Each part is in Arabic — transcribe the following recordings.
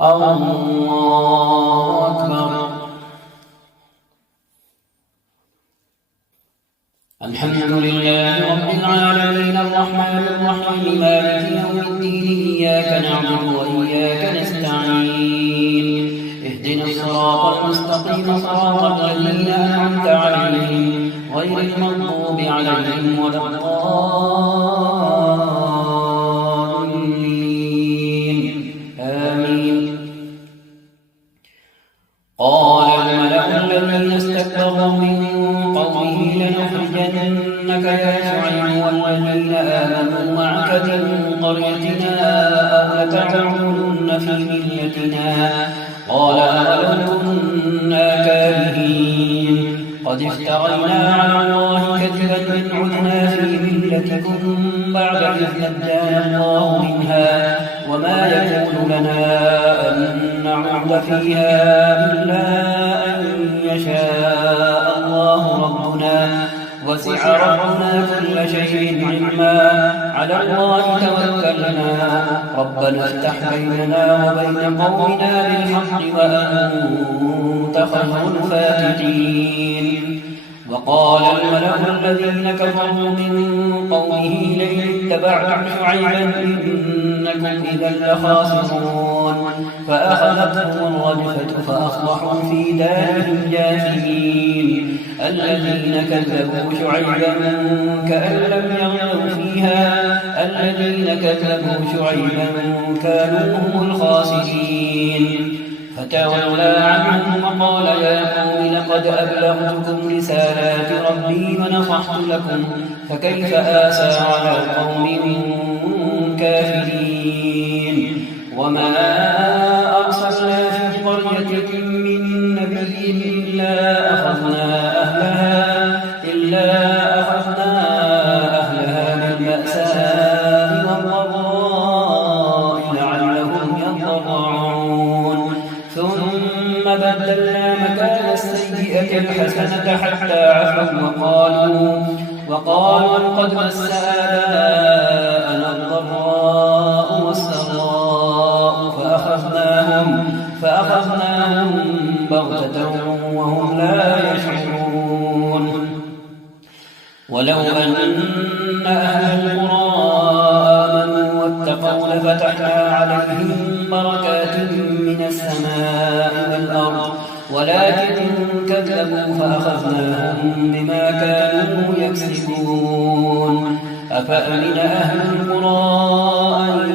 الله أكبر. الحمد لله رب العالمين الرحمن الرحيم مالك يوم الدين إياك نعبد وإياك نستعين اهدنا الصراط المستقيم صراط الذين أنعمت عليهم غير المغضوب عليهم ولا الضالين آمين. قال الملأ الذين استكبروا من قومه لنخرجنك يا شعيب والذين آمنوا معك من قريتنا أو لتعودن في ملتنا قال أولو كنا كارهين قد افترينا على الله كذبا إن عدنا في ملتكم بعد إذ نجانا الله منها وما يكون لنا أن نعود فيها إلا أن يشاء الله ربنا وسع ربنا كل شيء علما على الله توكلنا ربنا افتح بيننا وبين قومنا بالحق وأنت خير الفاتحين. وقال الملأ الذين كفروا من قومه لئن اتبعتم شعيبا إنكم إذا لخاسرون فأخذتهم الرجفة فأصبحوا في دارهم جاثمين. الذين كذبوا شعيبا كأن لم يغنوا فيها الذين كذبوا شعيبا كانوا هم الخاسرين. فتولى عنهم وقال يا قوم لقد أبلغتكم رسالات ربي ونصحت لكم فكيف آسى على قوم كافرين. وما أرسلنا في قرية من نبي إلا أخذنا أهلها بالبأساء والضراء لعلهم يضرعون ثم بدلنا مكان السيئة الحسنة حتى عفوا وقالوا قد مس آباءنا الضراء والسراء فأخذناهم بغتة وهم لا يشعرون. ولو أن أهل القرى آمنوا واتقوا لفتحنا عليهم بركات من السماء والأرض ولكن كذبوا فأخذناهم بما كانوا يكسبون. أفأمن أهل القرى أن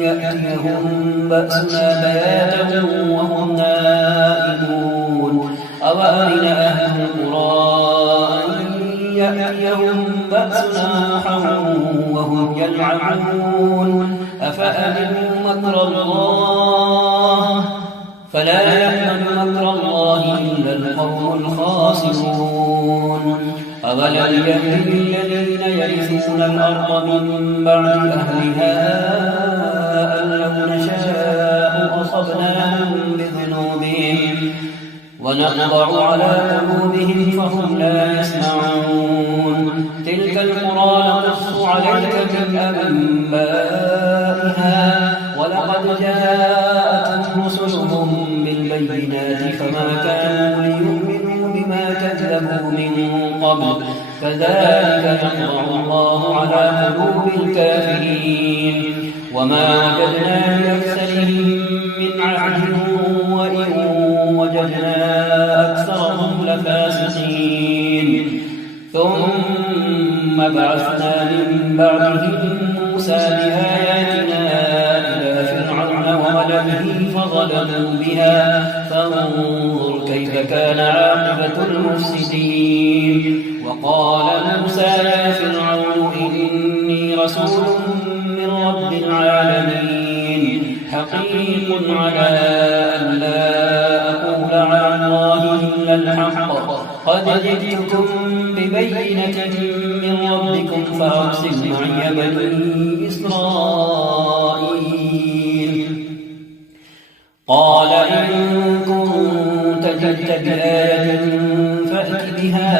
يأتيهم بأسنا بياتا وهم نائمون أوأمن أهل القرى أن يأتيهم بأسنا ضحى وهم يلعبون أفأمنوا مكر الله فلا يأمن مكر الله إلا القوم الخاسرون. أولم يهد للذين يرثون الأرض من بعد أهلها أن لو نشاء أصبناهم بذنوبهم ونطبع على قلوبهم فهم لا يسمعون. تلك القرى نقص عليك من أنبائها ولقد جاءتهم رسلهم بالبينات فما كانوا ليؤمنوا بما كذبوا من قبل كذلك يطبع الله على قلوب الكافرين. وما وجدنا لأكثرهم من عهد وإن وجدنا أكثرهم لفاسقين. ثم بعثنا من بعدهم موسى بآياتنا إلى فرعون وملئه فظلموا بها فانظر كيف كان عاقبة المفسدين. وقال موسى يا فرعون إني رسول من رب العالمين حقيق على أن لا أقول على الله إلا الحق قد جئتكم ببينة من ربكم فأرسل معي بني إسرائيل. قال إن كنت جئت بآية فأت بها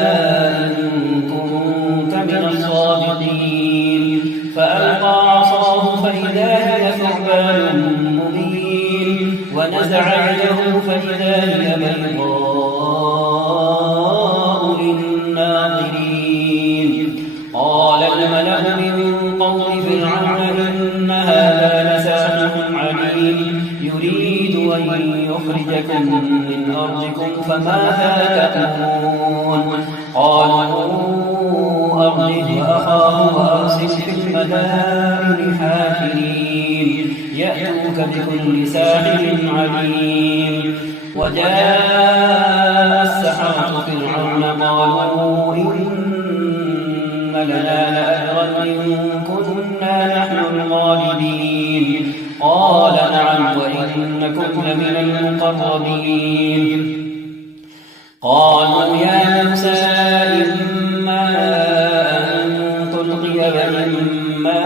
إن كنت من الصادقين. فألقى عصاه فإذا هي ثعبان مبين ونزع يده فإذا هي بيضاء للناظرين. قال الملأ من قوم فرعون إن هذا لساحر عليم يريد أن يخرجكم من أرضكم فماذا تأمرون؟ قالوا أرجه وأخاه وأرسل في المدائن حاشرين يأتوك بكل ساحر عليم. وجاء السحرة فرعون قالوا إن لنا لأجرا إن كنا نحن الغالبين. قال نعم وإنكم لمن المقربين. قالوا يا موسى إما أن تلقي وإما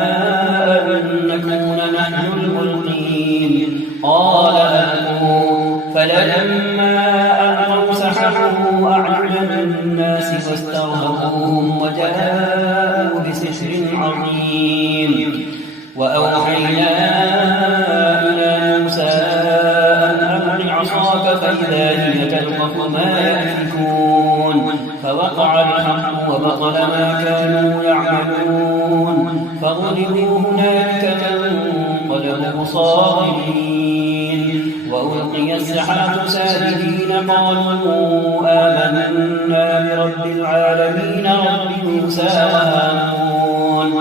أن نكون نحن الملقين. قال ألقوا. فلما ألقوا سحروا أعين الناس فاسترهبوهم وجاءوا بسحر عظيم. وأوحينا إلى موسى أن ألق عصاك فإذا هي تلقف ما يأفكون. فوقع الحق وبطل ما كانوا يعملون فغلبوا هنالك وانقلبوا صاغرين. وألقي السحرة ساجدين قالوا آمنا برب العالمين رب موسى وهارون.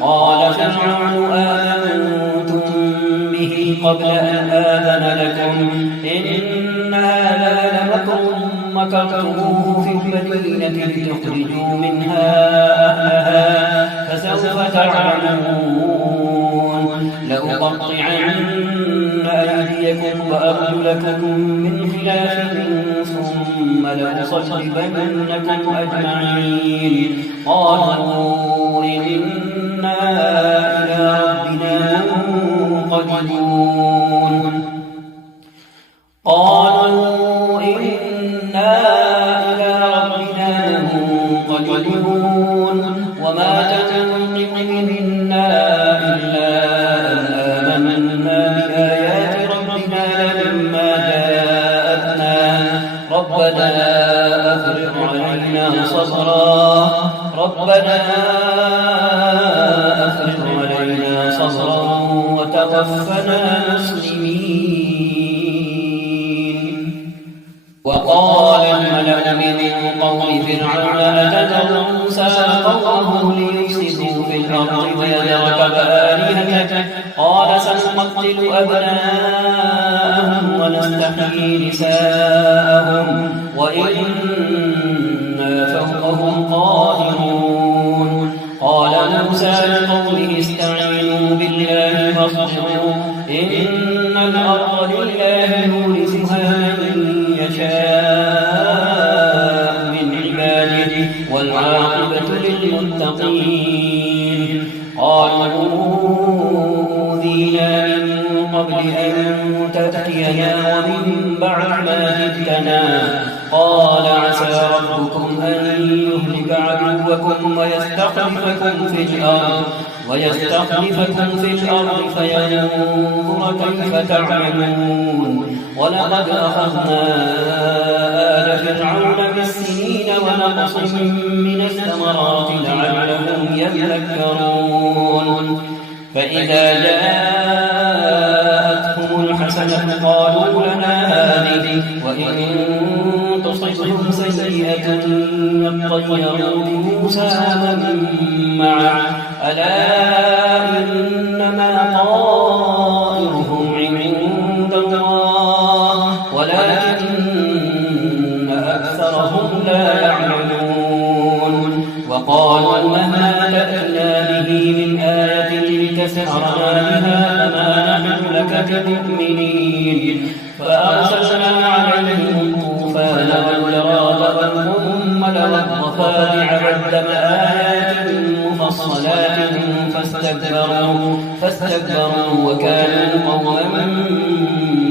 قال فرعون آمنتم به قبل أن آذن لكم إن هذا لمكر مكرتموه في المدينة لتخرجوا منها أهلها فسوف تعلمون. لأقطعن أيديكم وأرجلكم من خلاف ثم لأصلبنكم أجمعين. قالوا إنا إلى ربنا منقلبون. قالوا إنا إلى ربنا منقلبون. وما تنقم منا إلا أن آمنا بآيات ربنا لما جاءتنا ربنا أفرغ علينا صبرا وتوفنا مسلمين. وقال الملأ من قوم فرعون أتذر موسى وقومه ليفسدوا في الأرض ويذرك وآلهتك قال سنقتل أبناءهم ونستحيي نساءهم وإنا فوقهم قاهرون. قال موسى لقومه استعينوا بالله واصبروا إن الأرض لله يورثها من يشاء من عباده والعاقبة للمتقين. قالوا أوذينا من قبل أن تأتينا ومن بعد ما جئتنا. قال عسى ربكم أن يهلك عدوكم ويستخلفكم في الأرض فينظر كيف تعملون. ولقد أخذنا آل فرعون بالسنين ونقص من الثمرات لعلهم يذكرون. فإذا جاءتهم الحسنة قالوا لنا هذه وإن تصبهم سيئة يطيروا بموسى ومن معه ألا إنما طائرهم عند الله ولكن أكثرهم لا يعلمون. وقالوا مهما تأتنا به من آية لتسحرنا بها فما نحن لك بمؤمنين. فأرسلنا عليهم الطوفان والجراد والقمل والضفادع والدم آيات مفصلات فاستكبروا وكانوا قوما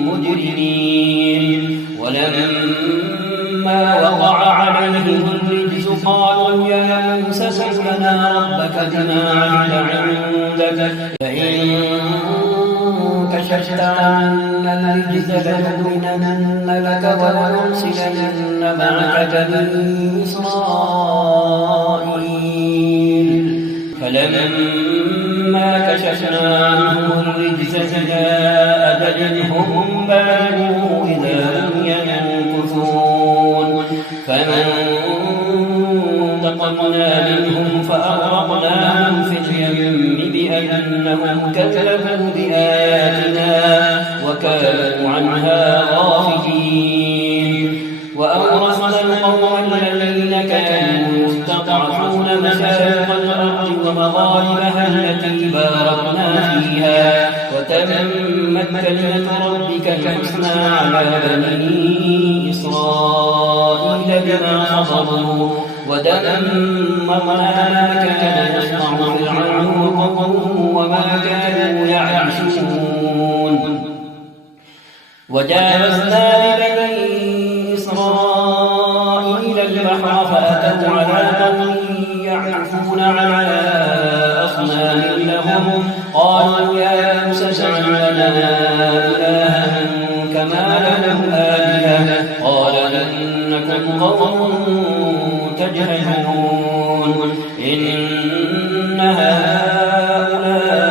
مجرمين. ولما وقع عليهم الرجز قالوا يا موسى ادع لنا ربك بما عهد عندك لئن كشفت عنا الرجز لنؤمنن لك ولنرسلن معك بني إسرائيل فلما كشفنا عنهم الرجز إلى أجل هم بالغوه إذا هم ينكثون فانتقمنا منهم فأغرقناهم في اليم بأنهم كذبوا بآياتنا وكانوا عنها غافلين وأورثنا القوم الذين كانوا يستضعفون مشارق الأرض ومغاربها التي باركنا فيها وتمت كلمة ربك الحسنى على بني إسرائيل بما صبروا ودمرنا ما كان يصنع فرعون وقومه وما كانوا يعرشون وجاوزنا ببني إسرائيل البحر فأتوا على قوم يعرفون على أصنام لهم قالوا يا موسى اجعل لنا إلها كما لهم آلهة قال إنكم قوم تجهلون إن هؤلاء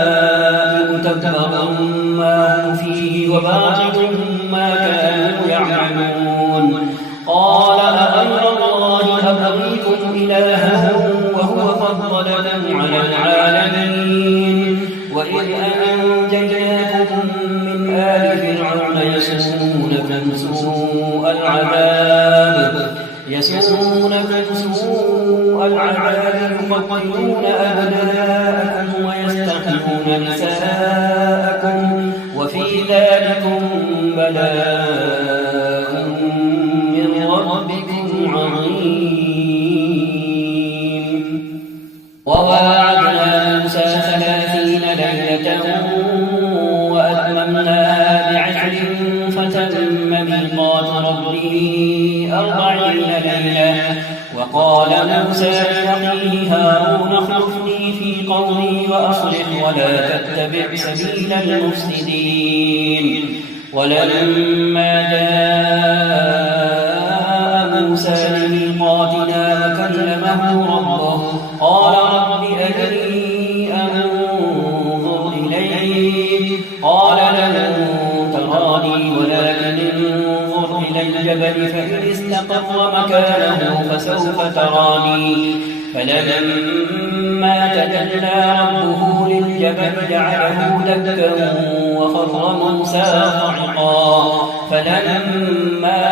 متبر ما هم فيه وباطل ما كانوا يعملون قال أغير الله أبغيكم إلها وهو فضلكم على العالمين وإذ أنجيناكم من آل فرعون يسومونكم سوء العذاب يقتلون أبناءكم ويستحيون نساءكم وفي ذلكم بلاء من ربكم عظيم وواعدنا موسى 30 ليلة وأتممناها ب10 فتم ميقات ربه 40 ليلة وقال موسى لأخيه هارون اخلفني في قومي وأصلح ولا تتبع سبيل المفسدين ولما جاء موسى لميقاتنا وكلمه ربه قال رب أرني أنظر إليك قال لن تراني ولكن انظر إلى الجبل فإن استقر مكانه فسوف تراني فلما تجلى ربه للجبل جعله دكا وخر موسى صعقا فلما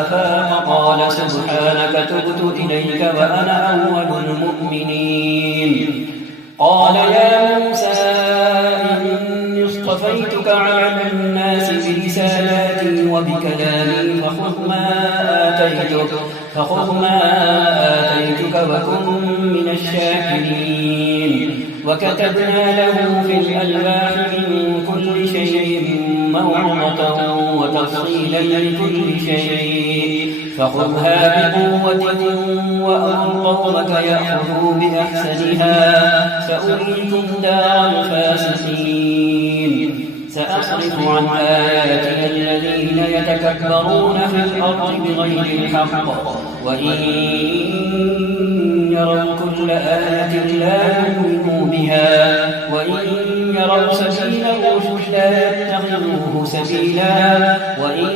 أفاق قال سبحانك تبت إليك وأنا أول المؤمنين قال يا موسى إني اصطفيتك على الناس برسالاتي وبكلامي فخذ ما آتيتك وكن من الشاكرين وكتبنا له في الألواح من كل شيء موعظة وتفصيلا لكل شيء فخذها بقوة وأمر قومك يأخذوا بأحسنها سأريكم دار الفاسقين سأصرف عن آياتي الذين يتكبرون في الأرض بغير الحق وإن يروا كل آية لا يؤمنوا بها وإن يروا سبيل الرشد لا يتخذوه سبيلا وإن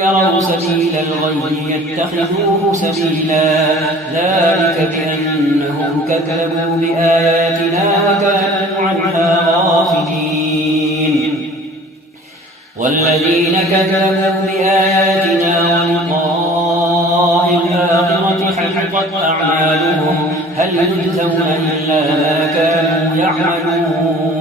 يروا سبيل الغي يتخذوه سبيلا ذلك بأنهم كذبوا بآياتنا وكانوا عنها غافلين والذين كذبوا بآياتنا ولقاء الآخرة حبطت أعمالهم هل يجزون إلا ما كانوا يعملون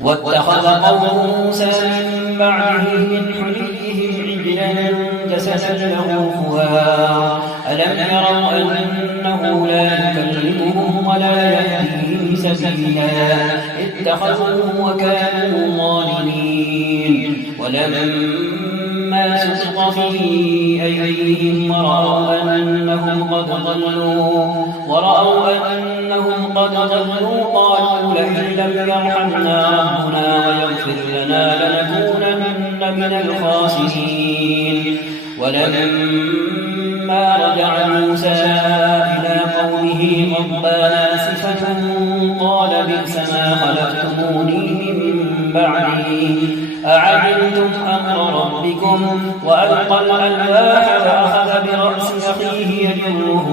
واتخذ قوم موسى من بعده من حليهم عجلا جسدا له خوار ألم يروا أنه لا يكلمهم ولا يهديهم سبيلا اتخذوه وكانوا ظالمين ولما سقط في أيديهم ورأوا أنهم قد ضلوا قالوا لئن لم يرحمنا ربنا ويغفر لنا لنا لنكونن من الخاسرين. ولما رجع موسى إلى قومه غضبان آسفا قال بئس ما خلفتموني من بعدي أعجلتم أمر ربكم وألقى الألواح وأخذ برأس أخيه يجره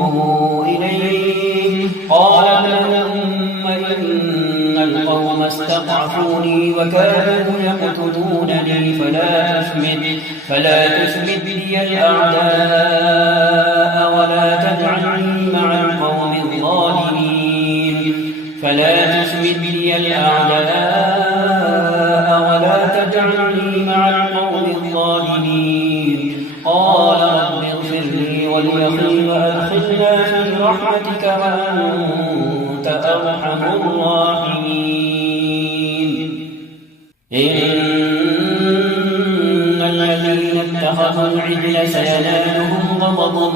إليه قال ابن أم إن القوم استضعفوني وكانوا يقتلونني فلا تشمت بي الأعداء ولا تجعلني مع القوم الظالمين قال رب اغفر لي ولأخي وأدخلنا في رحمتك وأنت أرحم الراحمين. إن الذين اتخذوا العجل سينالهم غضب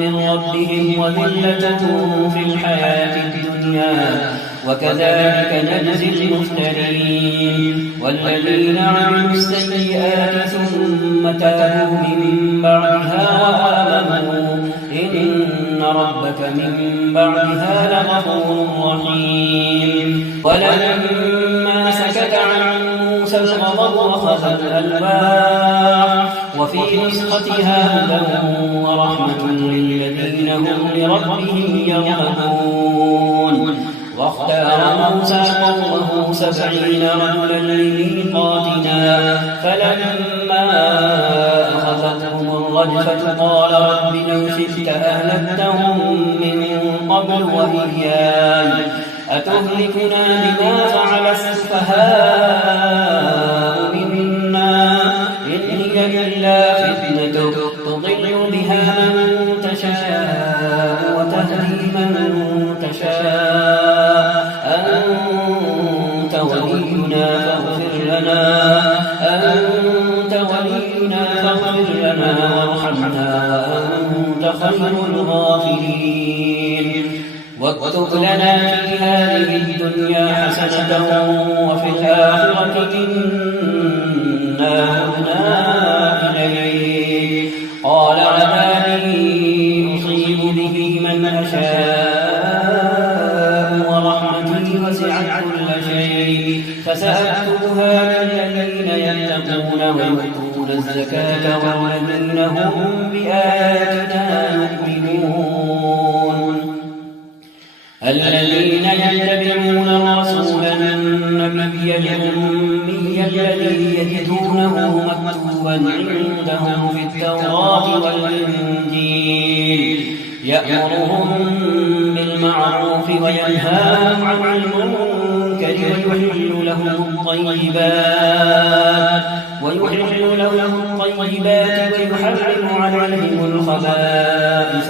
من ربهم وذلة في الحياة الدنيا وكذلك نجزي المفترين. والذين عملوا السيئات ثم تابوا من بعدها وآمنوا إن ربك من بعدها لغفور رحيم. ولما سكت عن موسى الغضب أخذ الألواح وفي نسختها هدى ورحمة للذين هم لربهم يرهبون. واختار موسى قومه 70 رجلا لميقاتنا فلما أخذتهم الرجفة قال رب لو شئت أهلكتهم من قبل وإياي أتهلكنا بما فعل السفهاء منا إن هي إلا فتنتك تضل بها من تشاء وتهدي من تشاء أنت ولينا فاغفر لنا وارحمنا وأنت خير الغافرين. واكتب لنا في هذه الدنيا حسنة وفي الآخرة إنا هدنا إليك قال عذابي أصيب به من أشاء ورحمتي وسعت كل شيء فسأكتبها للذين يتقون ويؤتون الزكاة والذين هم بآياتنا يؤمنون. الذين يتبعون الرسول النبي الأمي الذي يجدونه مكتوبا عندهم في التوراة والإنجيل يأمرهم بالمعروف وينهاهم عن المنكر ويحل لهم الطيبات ويحرم عليهم الخبائث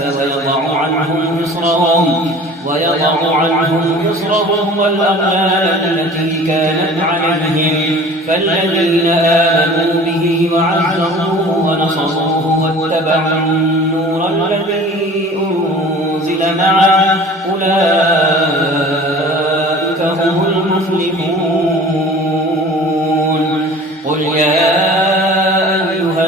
ويضع عنهم إصرهم والأغلال التي كانت عليهم. فالذين آمنوا به وعزروه ونصروه واتبعوا النور الذي أنزل معه أولئك هم المفلحون. قل يا أيها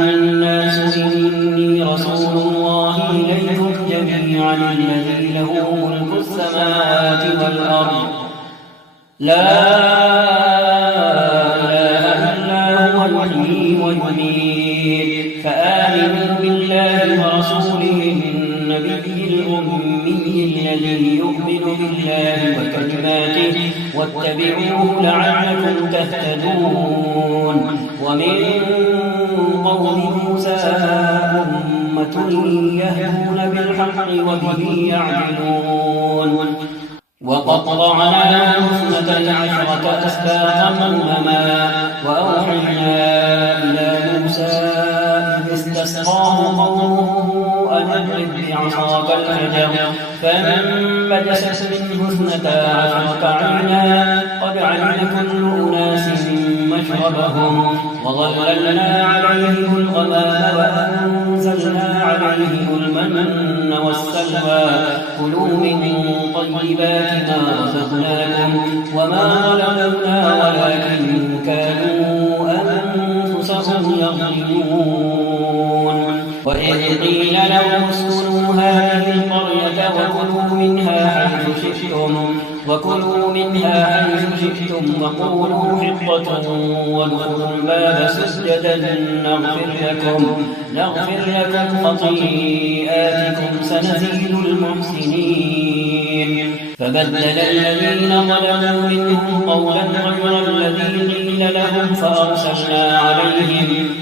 الناس إني رسول الله إليكم جميعا الذي له ملك السماوات والأرض لا إله إلا هو يحيي ويميت. فآمنوا بالله ورسوله النبي الأمي الذي يؤمن بالله وكلماته واتبعوه لعلكم تهتدون. ومن قوم موسى أمة يهدون بالحق وبه يعدلون. وقطعناهم 12 أسباطا أمما وأوحينا إلى موسى إذ استسقاه قومه أن اضرب بعصاك الحجر فانبجست منه 12 عينا قد علم كل أناس مشربهم وظللنا عليهم الغمام وأنزلنا عليهم المن والسلوى كلوا من طيبات ما رزقناكم وما ظلمونا ولكن كانوا أنفسهم يظلمون وإذ قيل لهم اسكنوا هذه القرية وكلوا منها حيث شئتم وقولوا حطة وادخلوا الباب سجدا نغفر لكم خطيئاتكم سنزيد المحسنين فبدل الذين ظلموا منهم قولا غير الذي قيل لهم فأرسلنا عليهم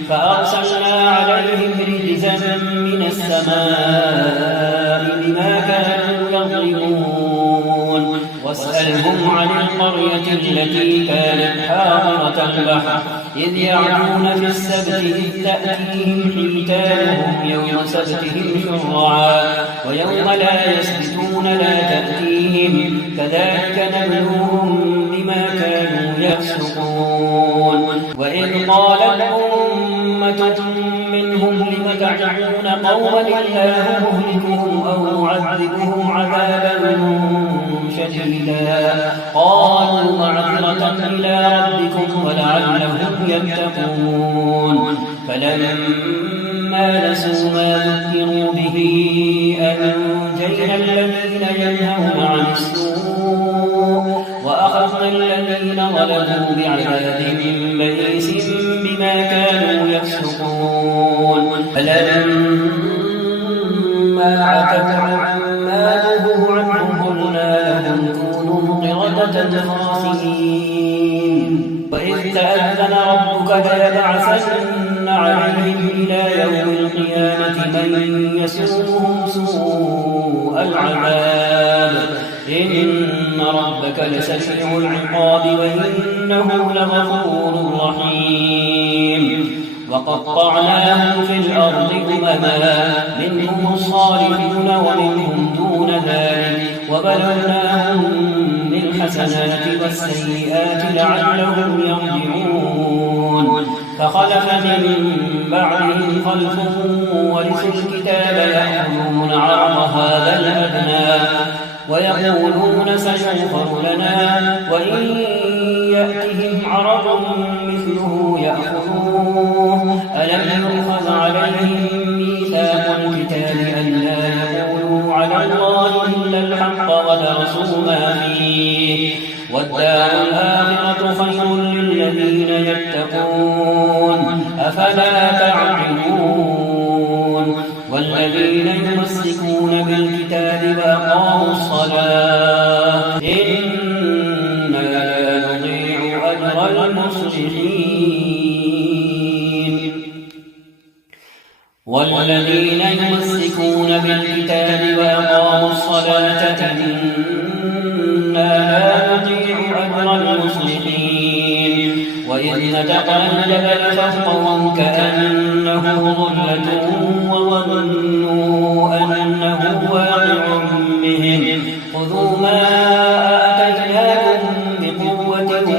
رجزا من السماء بما كانوا يظلمون واسألهم عن القرية التي كانت حاضرة البحر إذ يعدون في السبت إذ تأتيهم حيتانهم يوم سبتهم شرعا ويوم لا يسبتون لا تأتيهم كذلك نبلوهم بما كانوا يفسقون وإذ قالت أمة منهم لم تعظون قوما الله مهلكهم أو معذبهم عذابا شديدا قالوا معذرة إلى ربكم ولعلهم يتقون فلما نسوا ما ذكروا به أنجينا الذين ينهون عن السوء وأخذنا الذين ظلموا بعذاب بئيس بما كانوا يفسقون فلما عتوا عما نهوا عنه قلنا لهم كونوا قردة خاسئين وإذ تأذن ربك ليبعثن عليهم إلى يوم القيامة من يسومهم سوء العذاب إن ربك لسريع العقاب وإنه لغفور رحيم وقطعناهم في الأرض أمما منهم الصالحون ومنهم دون ذلك وبلوناهم بالحسنات والسيئات لعلهم يرجعون فخلف من بعدهم خلف ورثوا الكتاب يأخذون عرض هذا الأدنى ويقولون سيغفر لنا وإن يأتهم عرض مثله يأخذوه ألم يؤخذ عليهم ميثاق الكتاب أن لا يقولوا على الله إلا الحق ودرسوا ما فيه والدار الآخرة خير للذين يتقون أفلا تعقلون والذين يمسكون بالكتاب وأقاموا الصلاة إنا لا نضيع أجر المصلحين والذين يمسكون بالكتاب وأقاموا الصلاة إنا لا نضيع أجر المصلحين وإذ نتقنا الجبل فوقهم كأنه ظلة وظنوا أنه واقع بهم خذوا ما آتيناكم بقوة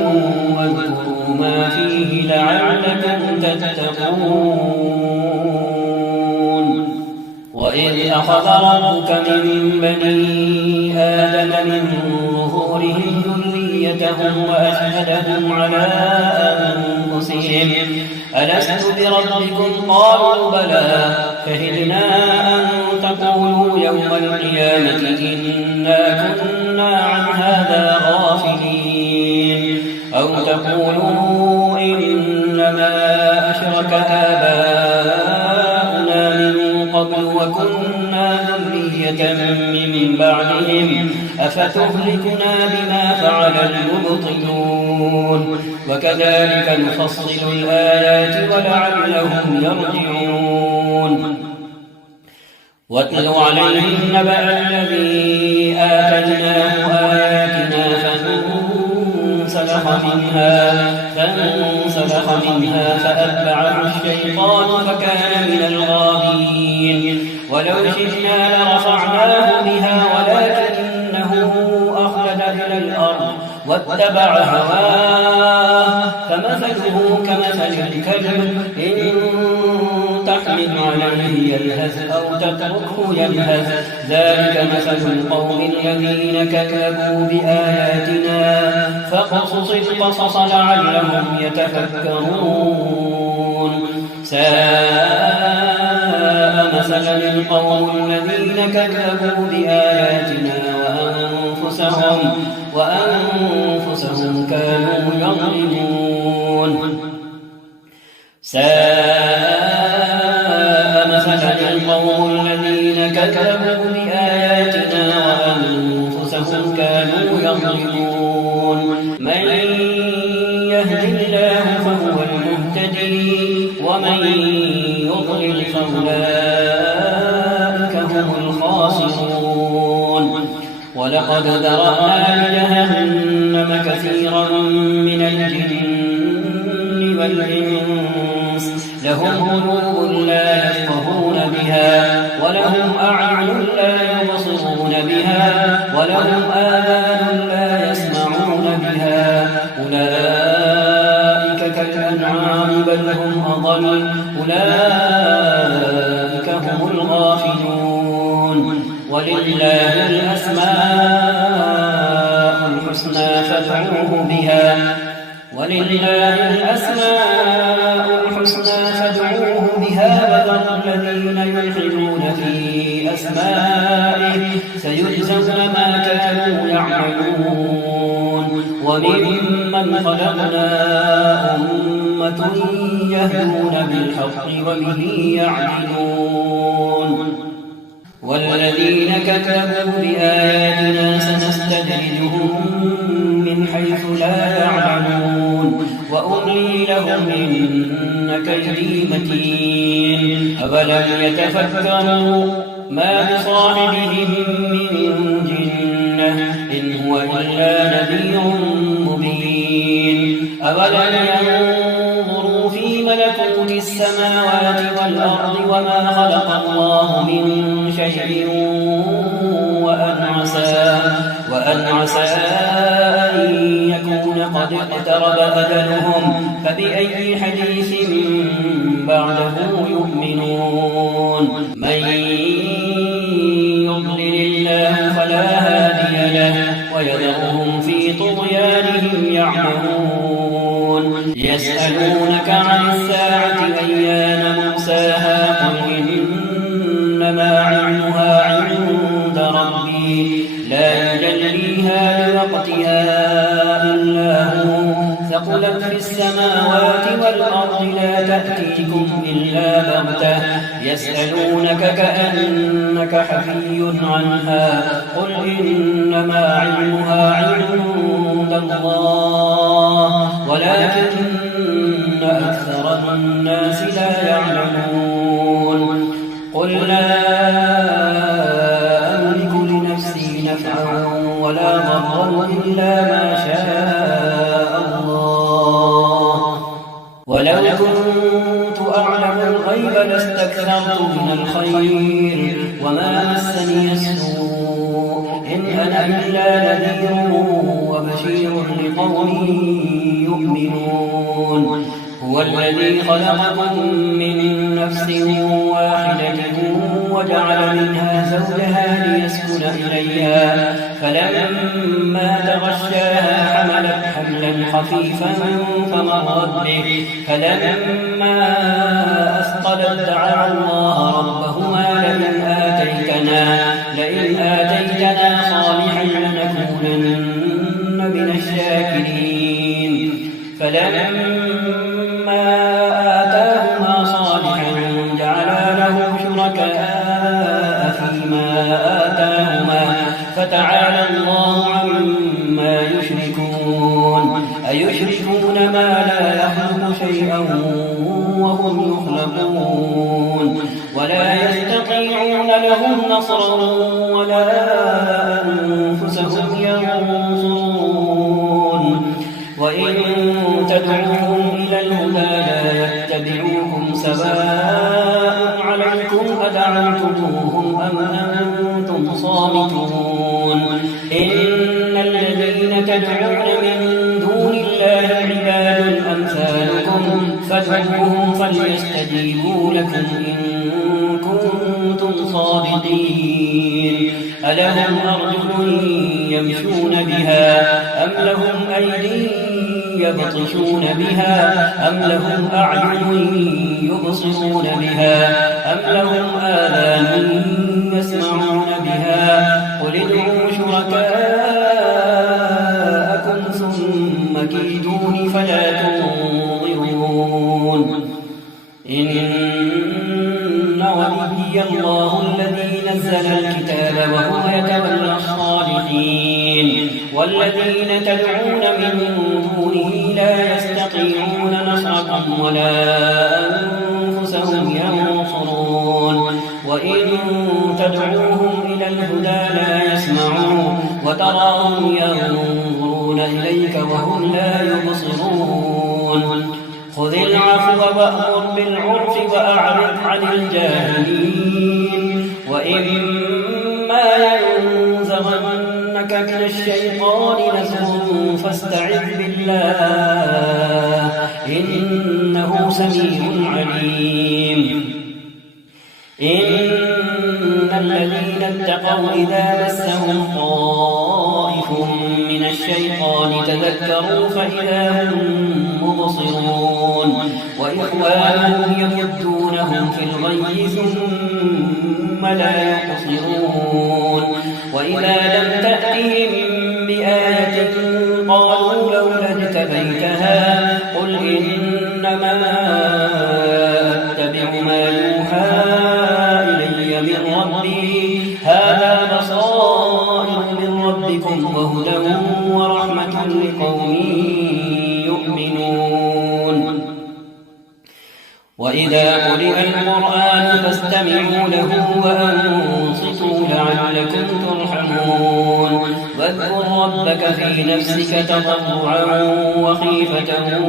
واذكروا ما فيه لعلكم تتقون وإذ أخذ ربك من بني آدم من ظهورهم ذريتهم وأشهدهم على أنفسهم ألست بربكم قالوا بلى شهدنا أن تقولوا يوم القيامة إنا كنا عن هذا غافلين أو تقولوا إنما أشرك آباؤنا من قبل وكنا ذرية من بعدهم أفتهلكنا بما فعل المبطلون وكذلك نفصل الآيات ولعلهم يرجعون واتل عليهم نبأ الذي آتيناه آياتنا فانسلخ منها فأتبعه الشيطان فكان من الغاوين ولو شئنا لرفعناه بها ولكنه أخلد إلى الأرض واتبع هواه فمثله كمثل الكلب إن تحمل عليه يلهث أو تتركه يلهث ذلك مثل القوم الذين كذبوا بآياتنا فاقصص القصص لعلهم يتفكرون ساء مثلا القوم الذين كذبوا بآياتنا وأنفسهم كانوا يظلمون ساء مثلا القوم الذين كذبوا بآياتنا وأنفسهم كانوا يظلمون من يهد الله فهو المهتدي ومن يضلل فأولئك هم الخاسرون ولقد ذرأنا لجهنم كثيرا من الجن والإنس لهم قلوب لا يفقهون بها ولهم أعين لا يبصرون بها ولهم آذان لا يسمعون بها أولئك كالأنعام بل هم أضل أولئك هم الغافلون ولله الأسماء الحسنى فادعوه بها وذروا الذين يلحدون في أسمائه سيجزون ما كانوا يعملون وممن خلقنا أمة يهدون بالحق وبه يعدلون والذين كذبوا بآياتنا سنستدرجهم من حيث لا يعلمون وأملي لهم إن كيدي متين أفلم يتفكروا ما بصاحبهم من جنة إن هو إلا نذير مبين أولم ينظروا في ملكوت السماوات والأرض وما خلق الله من شيء وأن عسى أن يكون قد اقترب أجلهم فبأي حديث بعده يؤمنون من يضلل الله فلا هادي له ويذرهم في طغيانهم يعمهون يسألونك عن الساعة أيان مرساها قل إنما علمها عند ربي لا يجليها لوقتها إلا هو ثقلت في السماوات والأرض لا تأتيكم إلا بغتة يسألونك كأنك حفي عنها قل إنما علمها عند الله ولكن أكثر الناس لا يعلمون قل لا أملك لنفسي نفعا ولا ضرا إلا ما شاء الله ولو كنت أعلم الغيب لاستكثرت من الخير وما مسني السوء إن أنا إلا نذير وبشير لقوم يؤمنون هو الذي خلقكم من نفس واحدة وجعل منها زوجها ليسكن إليها فلما تغشاها حملت حملا خفيفا فمرت به فلما أثقلت دعوا الله ربهما لئن آتيتنا صالحا لنكونن من الشاكرين فلما آتاهما صالحا جعلا له شركاء فيما آتاهما فتعالى الله عما يشركون أيشركون ما لا يخلق شيئا وهم يخلقون ولا يستطيعون لهم نصرا ولا أنفسهم ينصرون وإن تدعوهم إلى الهدى لا يتبعوكم سواء عليكم أدعوتموهم أم أنتم صامتون إن الذين تدعون من دون الله عباد أمثالكم فادعوهم فليستجيبوا لكم إن كنتم صادقين ألهم أرجل يمشون بها أم لهم أيدي يبطشون بها أم لهم أعين يبصرون بها أم لهم آذان يسمعون بها قل ادعوا شركاءكم ثم كيدون فلا تنظرون إن وليي الله الذي نزل الكتاب وهو يتولى الصالحين والذين تدعون من دونه لا يستطيعون نصركم ولا أنفسهم ينصرون وإن تدعوهم إلى الهدى لا يسمعون وتراهم ينظرون إليك وهم لا يبصرون خذ العفو وأمر بالعرف وأعرض عن الجاهلين وإما ينزغنك من الشيطان نزغ فاستعذ بالله إنه سميع عليم إن الذين اتقوا إذا مسهم طائف من الشيطان تذكروا فإذا هم مبصرون وإخوانهم يمدونهم في الغي ثم لا يقصرون وإذا لم تأتهم بآية قالوا لولا اجتبيتها قل إنما أتبع ما يوحى إلي من ربي هذا بصائر من ربكم وهدى ورحمة لقوم يؤمنون وإذا قرئ القرآن فاستمعوا له وأنصتوا لعلكم ترحمون واذكر ربك في نفسك تضرعا وخيفة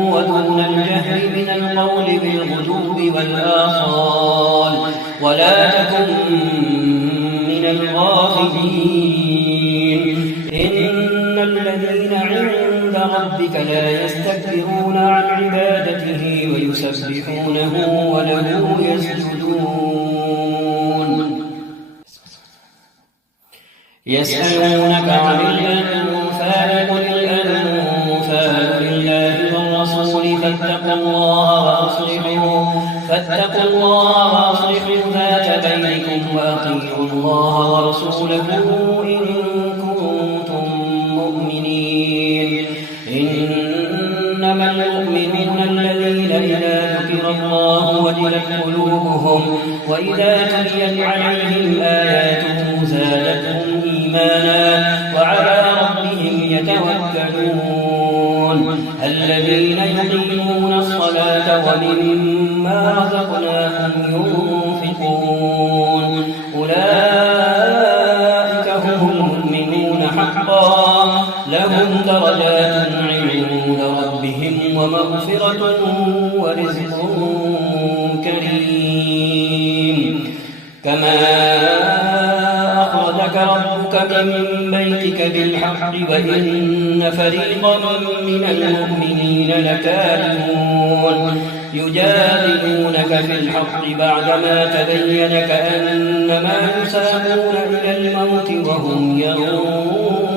ودون الجهر من القول بالغدو والآصال ولا تكن من الغافلين إن الذين عند ربك لا يستكبرون عن عبادته ويسبحونه وله يسجدون يسألونك عن الأنفال قل الأنفال لله والرسول فاتقوا الله وأصلحوا ذات بينكم وأطيعوا الله ورسوله إن كنتم مؤمنين إنما المؤمنون الذين إذا ذكر الله وجلت قلوبهم وإذا تليت عليهم آياته زادتهم إيمانا وعلى ربهم يتوكلون الذين يقيمون الصلاة ومما رزقناهم ينفقون أولئك هم المؤمنون حقا لهم درجات عند ربهم ومغفرة ورزق كريم كما أخرجك ربك من بيتك بالحق وإن فريقا من المؤمنين لكارهون يجادلونك في الحق بعدما تبين كأنما يساقون إلى الموت وهم ينظرون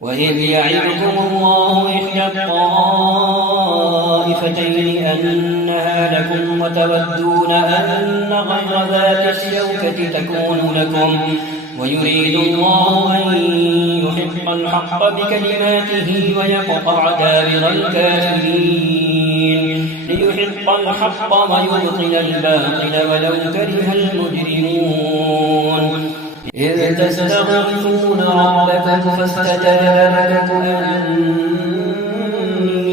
وإذ يعدكم الله إحدى الطائفتين أنها لكم وتودون أن غير ذات الشوكة تكون لكم ويريد الله أن يحق الحق بكلماته ويقطع دابر الكافرين ليحق الحق ويبطل الباطل ولو كره المجرمون إذ تستغيثون ربكم فاستجاب لكم أني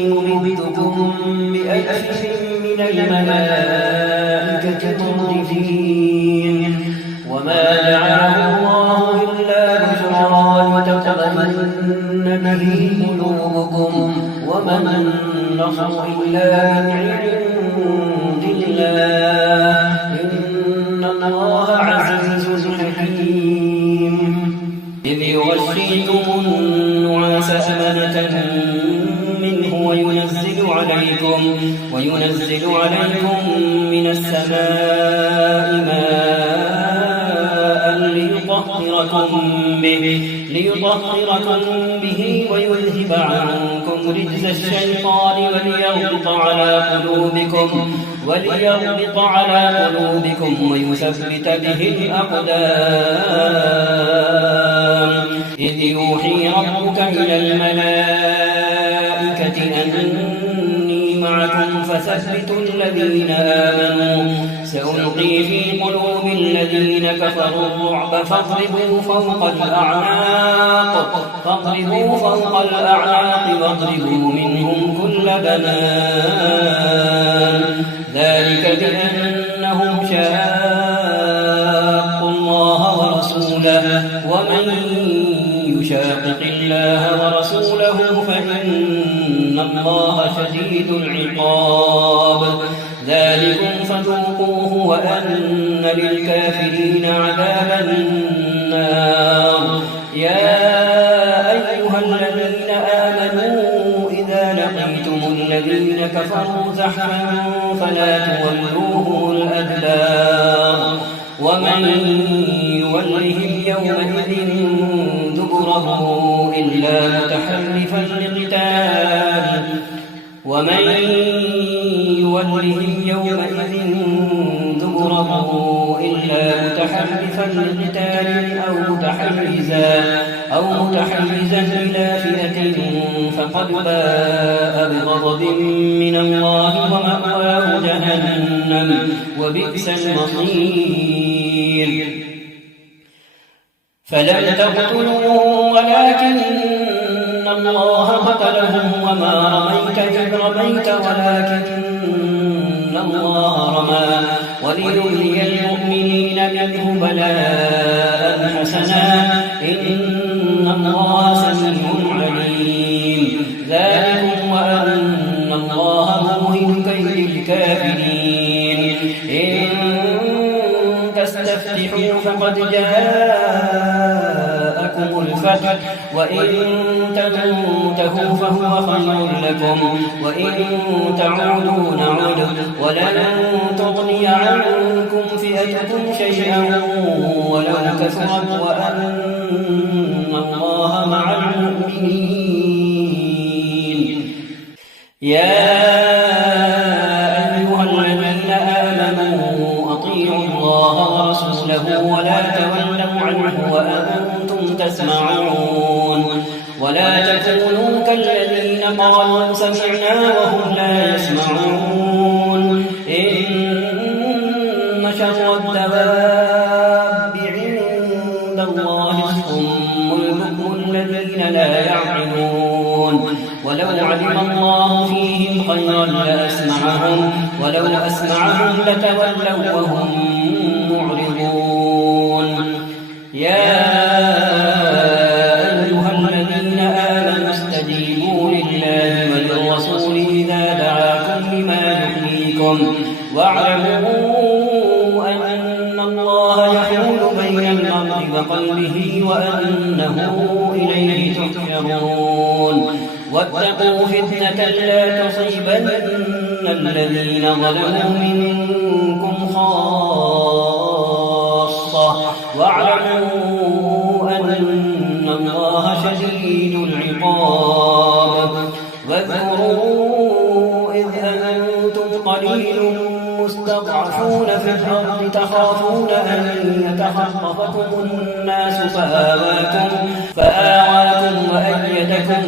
ممدكم بألف من الملائكة مردفين وما جعله الله إلا بشرى وتطمئن به قلوبكم وما النصر إلا من عند الله إن الله عزيز حكيم إذ يغشيكم النعاس أمنة وينزل عليكم من السماء ماء ليطهركم به ويذهب عنكم رجز الشيطان وليربط على قلوبكم ويثبت به الأقدام إذ يوحي ربك إلى الملائكة أني معكم فثبتوا الذين آمنوا سألقي في قلوب الذين كفروا الرعب فاضربوا فوق الأعناق واضربوا منهم كل بنان ذلك بأنهم شاقوا الله ورسوله ومن يشاقق الله ورسوله فإن الله شديد العقاب ذلكم فذوقوه وأن للكافرين عذاب النار يا أيها الذين آمنوا إذا لقيتم الذين كفروا زحفا فلا تولوهم الأدبار ومن يولهم يومئذ دبره إلا متحرفا لقتال أو متحيزا إلى فئة فقد باء بغضب من الله ومأواه جهنم وبئس المصير فلم تقتلوه ولكن الله قتلهم وما رميت إذ رميت ولكن الله رمى وليبلي المؤمنين منه بلاء حسنا إن الله سميع عليم ذلكم وأن الله موهن كيد الكافرين إن تستفتحوا فقد جاءكم الفتح وإن تنتهوا فهو خير لكم وإن تعودوا نعود ولن تغني عنكم فئتكم شيئا ولو كثرت وأن الله مع المؤمنين يا أيها الذين آمنوا أطيعوا الله ورسوله ولا تولوا عنه وأنتم تسمعون ولا تكونوا كالذين قالوا سمعنا وهم لا يسمعون إن شر الدواب عند الله الصم البكم الذين لا يعقلون ولو علم الله فيهم خيرا لأسمعهم ولو أسمعهم لتولوا وهم معرضون يا أيها الذين آمنوا استجيبوا لله وللرسول إذا دعاكم لما يحييكم واعلموا أن الله يحول بين المرء وقلبه وأنه إليه تحشرون واتقوا فتنة لا تصيبن الذين ظلموا منكم خاصة واعلموا أن الله شديد العقاب واذكروا إذ أنتم قليل مستضعفون في الأرض تخافون أن يتخطفكم الناس فآواكم وأيدكم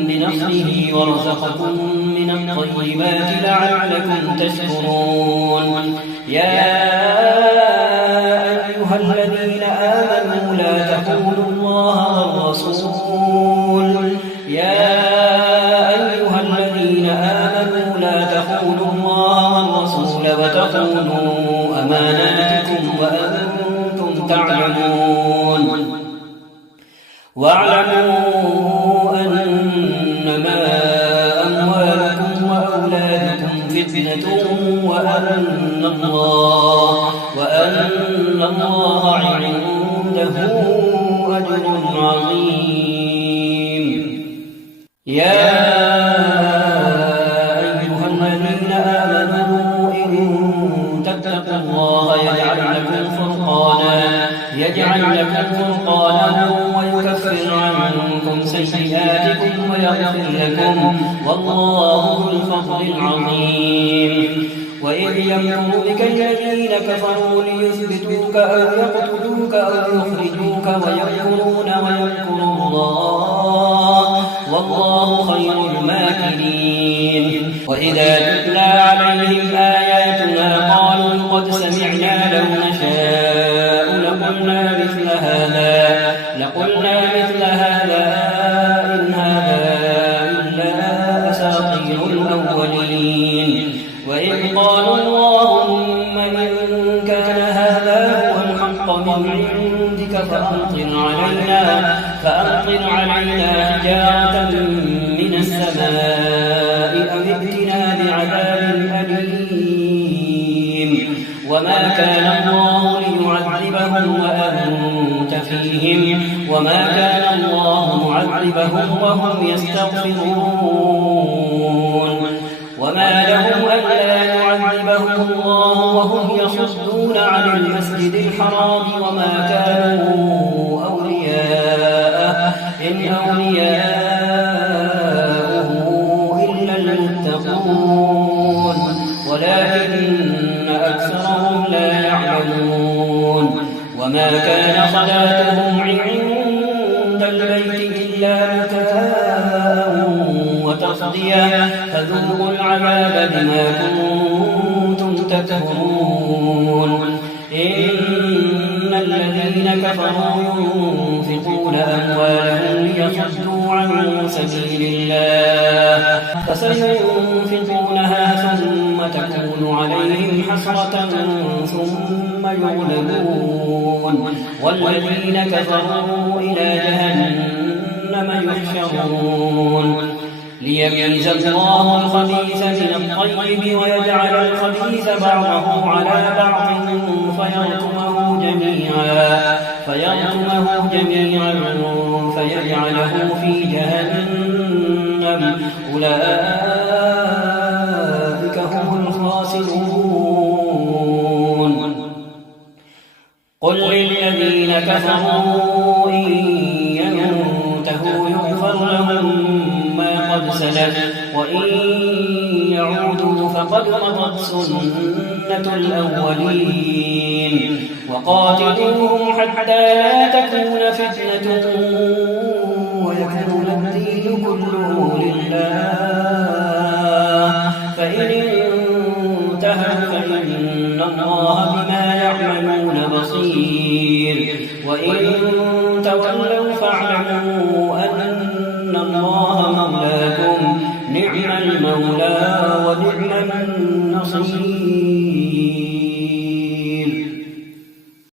بنصره ورزقكم من الطيبات لعلكم تشكرون يا أيها الذين آمنوا لا تخونوا الله والرسول وتخونوا أماناتكم وأنتم تعلمون واعلموا أنما أموالكم وأولادكم فتنة وأن الله عنده أجر عظيم يا أيها الذين سيئاتكم ويغفر لكم والله ذو الفضل العظيم. وإذ يمكر بك الذين كفروا ليثبتوك أو يقتلوك أو يخرجوك ويمكرون ويمكر الله والله خير الماكرين. وإذا تتلى عليهم آياتنا قالوا قد سمعنا لو نشاء لقلنا مثل هذا إن هذا إلا أساطير الأولين. وإذ قالوا اللهم إن كان هذا هو الحق من عندك فأمطر علينا حجارة من السماء أو ائتنا بعذاب أليم. وما كان الله ليعذبهم وأنت فيهم وما كان الله معذبهم وهم يستغفرون. وما لهم ألا يعذبهم الله وهم يصدون عن المسجد الحرام وما كانوا أولياءه إن أولياؤه إلا المتقون ولكن أكثرهم لا يعلمون. وما كان صلاتهم عند البيت إلا مكاء وتصدية فذوقوا العذاب بما كنتم تكفرون. إن الذين كفروا ينفقون أموالهم ليصدوا عن سبيل الله فسينفقونها ثم تكون عليهم حسرة ثم يغلبون والذين كفروا إلى جهنم يحشرون. ليميز الله الخبيث من الطيب ويجعل الخبيث بعضه على بعض فيركمه جميعا فيجعله في جهنم أولئك هم الخاسرون. قل للذين كفروا إن ينتهوا يغفر لهم ما قد سلف وإن يعودوا فقد مضت سنة الأولين. وقاتلوهم حتى لا تكون فتنة ويكون الدين كله لله فإن انتهوا فإن الله بما يعملون بصير. وإن تولوا فاعلموا أن الله مولاكم نعم المولى ونعم النصير.